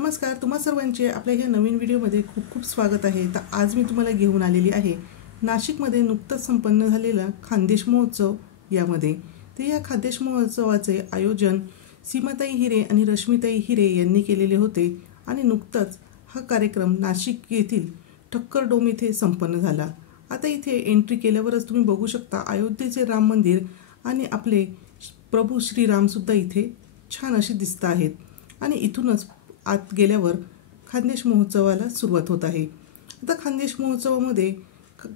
नमस्कार, तुम्हा सर्वांचे आपल्या ह्या नवीन व्हिडिओमध्ये खूप खूप स्वागत आहे। तर आज मी तुम्हाला घेऊन आलेली आहे नाशिकमध्ये नुकताच संपन्न झालेला खानदेश महोत्सव यामध्ये। तर या खानदेश महोत्सवाचे आयोजन सीमाताई हिरे आणि रश्मिताई हिरे यांनी केलेले होते आणि नुकताच हा कार्यक्रम नाशिक येथील ठक्कर डोम येथे संपन्न झाला। आता इथे एंट्री केल्यावरच तुम्ही बघू शकता अयोध्येचे राम मंदिर आणि आपले प्रभू श्रीराम सुद्धा इथे छान असे दिसत आहेत आणि इथूनच आत गेल्यावर खानदेश महोत्सवाला सुरुवात होत आहे। आता खानदेश महोत्सवामध्ये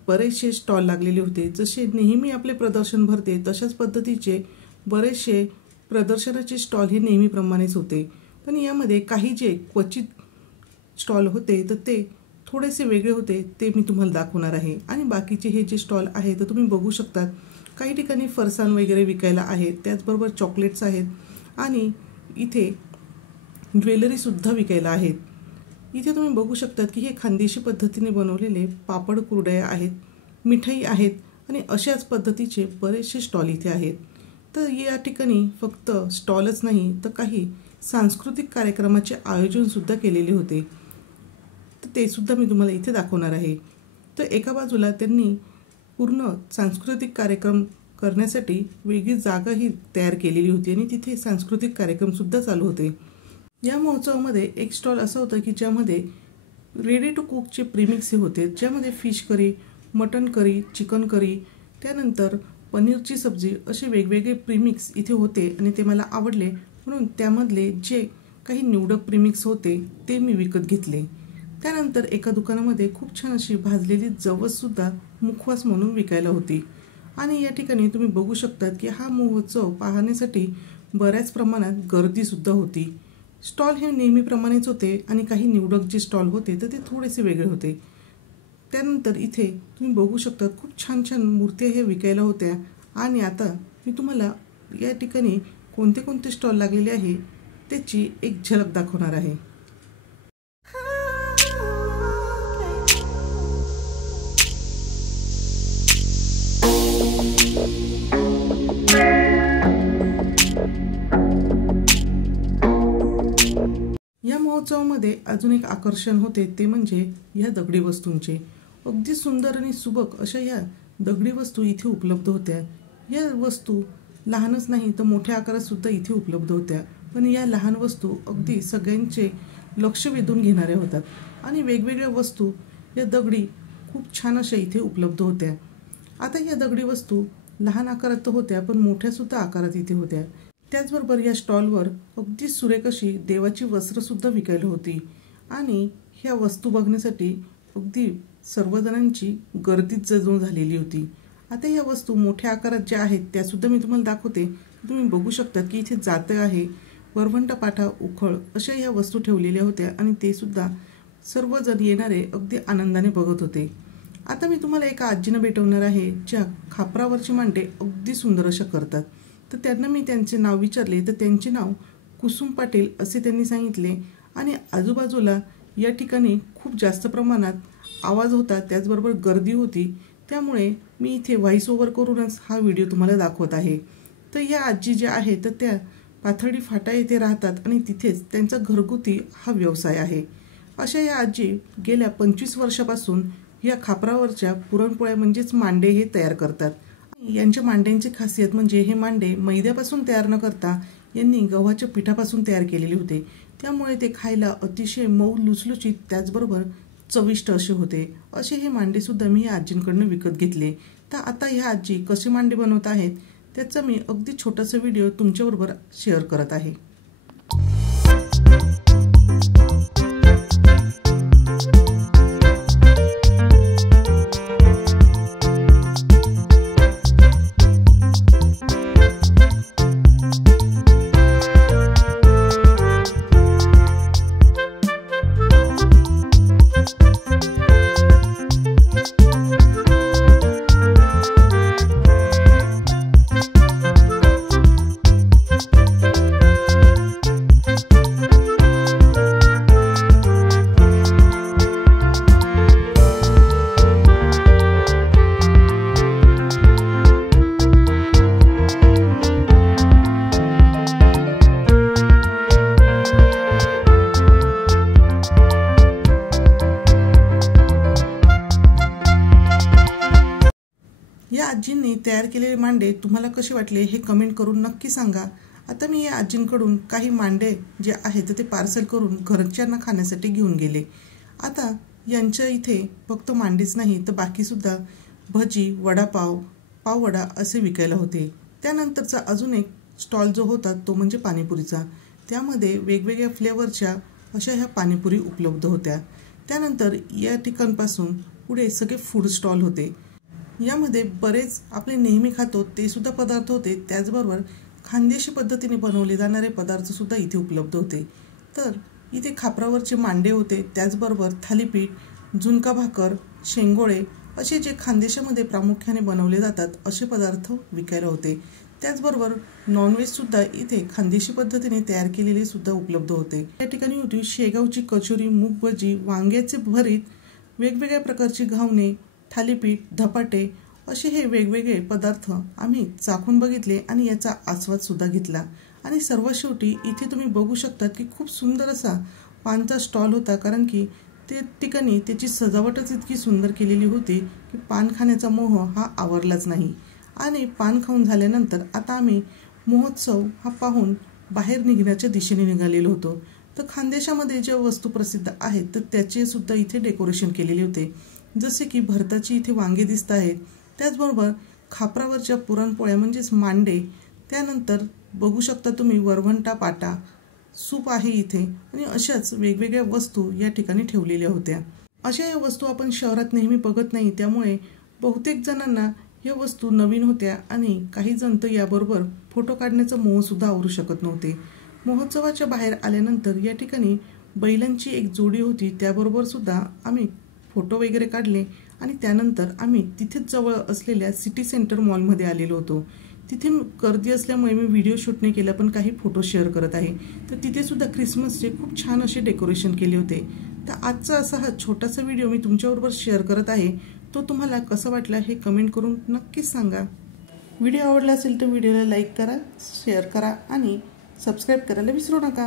बरेचसे स्टॉल लागलेले होते। जसे नेहमी आपले प्रदर्शन भरते तशाच पद्धतीचे बरेचसे प्रदर्शनाचे स्टॉल हे नेहमीप्रमाणेच होते, पण यामध्ये काही जे क्वचित स्टॉल होते तर ते थोडेसे वेगळे होते, ते मी तुम्हाला दाखवणार आहे। आणि बाकीचे हे जे स्टॉल आहे तर तुम्ही बघू शकता काही ठिकाणी फरसाण वगैरे विकायला आहेत, त्याचबरोबर चॉकलेट्स आहेत आणि इथे ज्वेलरी सुद्धा विकायला आहेत। इथे तुम्ही बघू शकता की हे खानदेशी पद्धतीने बनवलेले पापड कुरडया आहेत, मिठाई आहेत आणि अशाच पद्धतीचे बरेचसे स्टॉल इथे आहेत। तर या ठिकाणी फक्त स्टॉलच नाही तर काही सांस्कृतिक कार्यक्रमाचे आयोजन सुद्धा केलेले होते, तर ते सुद्धा मी तुम्हाला इथे दाखवणार आहे। तर एका बाजूला त्यांनी पूर्ण सांस्कृतिक कार्यक्रम करण्यासाठी वेगळी जागा ही तयार केलेली होती आणि तिथे सांस्कृतिक कार्यक्रम सुद्धा चालू होते। या महोत्सवामध्ये एक स्टॉल असा होता की ज्यामध्ये रेडी टू कुकचे प्रीमिक्स हे होते, ज्यामध्ये fish curry, mutton curry, chicken curry, त्यानंतर पनीरची सब्जी असे वेगवेगळे प्रीमिक्स इथे होते आणि ते मला आवडले, म्हणून त्यामधले जे काही निवडक प्रीमिक्स होते ते मी विकत घेतले। त्यानंतर एका दुकानामध्ये खूप छान अशी भाजलेली जवस सुद्धा मुखवास म्हणून विकायला होती आणि या ठिकाणी तुम्ही बघू शकता की हा महोत्सव पाहण्यासाठी बऱ्याच प्रमाणात गर्दी सुद्धा होती। स्टॉल हे नेहमीप्रमाणेच होते आणि काही निवडक जे स्टॉल होते तर ते थोडेसे वेगळे होते। त्यानंतर इथे तुम्ही बघू शकता खूप छान छान मूर्त्या हे विकायला होत्या आणि आता मी तुम्हाला या ठिकाणी कोणते कोणते स्टॉल लागलेले आहे त्याची एक झलक दाखवणार आहे। या महोत्सवामध्ये अजून एक आकर्षण होते ते म्हणजे या दगडी वस्तूंचे। अगदी सुंदर आणि सुबक अशा या दगडी वस्तू इथे उपलब्ध होत्या। या वस्तू लहानच नाही तर मोठ्या आकारात सुद्धा इथे उपलब्ध होत्या, पण या लहान वस्तू अगदी सगळ्यांचे लक्ष वेधून घेणाऱ्या होतात आणि वेगवेगळ्या वस्तू या दगडी खूप छान अशा इथे उपलब्ध होत्या। आता या दगडी वस्तू लहान आकारात तर होत्या पण मोठ्या सुद्धा आकारात इथे होत्या। त्याचबरोबर या स्टॉलवर अगदी सुरेख अशी देवाची वस्त्र सुद्धा विकायला होती आणि ह्या वस्तू बघण्यासाठी अगदी सर्वजणांची गर्दीच जणू झालेली होती। आता या वस्तू मोठ्या आकारात ज्या आहेत त्या सुद्धा मी तुम्हाला दाखवते। तुम्ही बघू शकता की इथे जातं आहे, वरवंटा पाठा, उखळ अशा या वस्तू ठेवलेल्या होत्या आणि ते सुद्धा सर्वजण येणारे अगदी आनंदाने बघत होते। आता मी तुम्हाला एका आजींना भेटवणार आहे ज्या खापरावरची मांडे अगदी सुंदर अशा करतात। तर त्यांना मी त्यांचे नाव विचारले तर त्यांचे नाव कुसुम पाटील असे त्यांनी सांगितले आणि आजूबाजूला या ठिकाणी खूप जास्त प्रमाणात आवाज होता, त्याचबरोबर गर्दी होती, त्यामुळे मी इथे व्हॉइस ओव्हर करूनच हा व्हिडिओ तुम्हाला दाखवत आहे। तर या आजी ज्या आहेत तर त्या पाथर्डी फाटा येथे राहतात आणि तिथेच त्यांचा घरगुती हा व्यवसाय आहे। अशा या आजी गेल्या 25 वर्षापासून या खापरावरच्या पुरणपोळ्या म्हणजेच मांडे हे तयार करतात। यांच्या मांड्यांची खासियत म्हणजे हे मांडे मैद्यापासून तयार न करता यांनी गव्हाच्या पिठापासून तयार केलेले होते, त्यामुळे ते खायला अतिशय मऊ लुसलुशीत त्याचबरोबर चविष्ट असे होते। असे हे मांडे सुद्धा मी या आजींकडून विकत घेतले। तर आता ह्या आजी कसे मांडे बनवत आहेत त्याचा मी अगदी छोटासा व्हिडिओ तुमच्याबरोबर शेअर करत आहे। तयार केलेले मांडे तुम्हाला कसे वाटले हे कमेंट करून नक्की सांगा। आता मी या आजींकडून काही मांडे जे आहेत ते पार्सल करून घरच्यांना खाण्यासाठी घेऊन गेले। आता यांच्या इथे फक्त मांडेच नाही तर बाकीसुद्धा भजी, वडापाव, पाववडा असे विकायला होते। त्यानंतरचा अजून एक स्टॉल जो होता तो म्हणजे पाणीपुरीचा। त्यामध्ये वेगवेगळ्या फ्लेवरच्या अशा ह्या पाणीपुरी उपलब्ध होत्या। त्यानंतर या ठिकाणपासून पुढे सगळे फूड स्टॉल होते। यामध्ये बरेच आपले नेहमी खातो ते सुद्धा पदार्थ होते, त्याचबरोबर खानदेशी पद्धतीने बनवले जाणारे पदार्थ सुद्धा इथे उपलब्ध होते। तर इथे खापरावरचे मांडे होते, त्याचबरोबर थालीपीठ, झुणका भाकर, शेंगोळे असे जे खानदेशामध्ये प्रामुख्याने बनवले जातात असे पदार्थ विकायला होते। त्याचबरोबर नॉनव्हेज सुद्धा इथे खानदेशी पद्धतीने तयार केलेले सुद्धा उपलब्ध होते। या ठिकाणी होती शेगावची कचोरी, मूग भजी, वांग्याचे भरीत, वेगवेगळ्या प्रकारची घावणे, थालीपीठ, धपाटे असे हे वेगवेगळे पदार्थ आम्ही चाखून बघितले आणि याचा आस्वाद सुद्धा घेतला। आणि सर्वात शेवटी इथे तुम्ही बघू शकता की खूप सुंदर असा पानचा स्टॉल होता, कारण की ते ठिकाणी त्याची सजावटच इतकी सुंदर केलेली होती की पान खाण्याचा मोह हा आवरलाच नाही। आणि पान खाऊन झाल्यानंतर आता आम्ही महोत्सव हा पाहून बाहेर निघण्याच्या दिशेने निघालेलो होतो। तर खानदेशामध्ये ज्या वस्तू प्रसिद्ध आहेत तर त्याचे सुद्धा इथे डेकोरेशन केलेले होते, जसे की भरताची इथे वांगे दिसत आहेत, त्याचबरोबर खापरावरच्या पुरणपोळ्या म्हणजेच मांडे, त्यानंतर बघू शकता तुम्ही वरवंटा पाटा, सूप आहे इथे आणि अशाच वेगवेगळ्या वस्तू या ठिकाणी ठेवलेल्या होत्या। अशा या वस्तू आपण शहरात नेहमी बघत नाही, त्यामुळे बहुतेक जणांना या वस्तू नवीन होत्या आणि काही जण तर याबरोबर फोटो काढण्याचा मोह सुद्धा आवरू शकत नव्हते। महोत्सवाच्या बाहेर आल्यानंतर या ठिकाणी बैलांची एक जोडी होती, त्याबरोबर सुद्धा आम्ही फोटो वगैरे काढले आणि त्यानंतर आम्ही तिथेच जवळ असलेल्या सिटी सेंटर मॉलमध्ये आलेलो होतो। तिथे गर्दी असल्यामुळे मी व्हिडिओ शूट नाही केला, पण काही फोटो शेअर करत आहे। तर तिथे सुद्धा क्रिसमसचे खूप छान असे डेकोरेशन केले होते। तर आजचा असा हा छोटासा व्हिडिओ मी तुमच्याबरोबर शेअर करत आहे, तो तुम्हाला कसा वाटला हे कमेंट करून नक्कीच सांगा। व्हिडिओ आवडला असेल तर व्हिडिओला लाईक करा, शेअर करा आणि सबस्क्राईब करायला विसरू नका।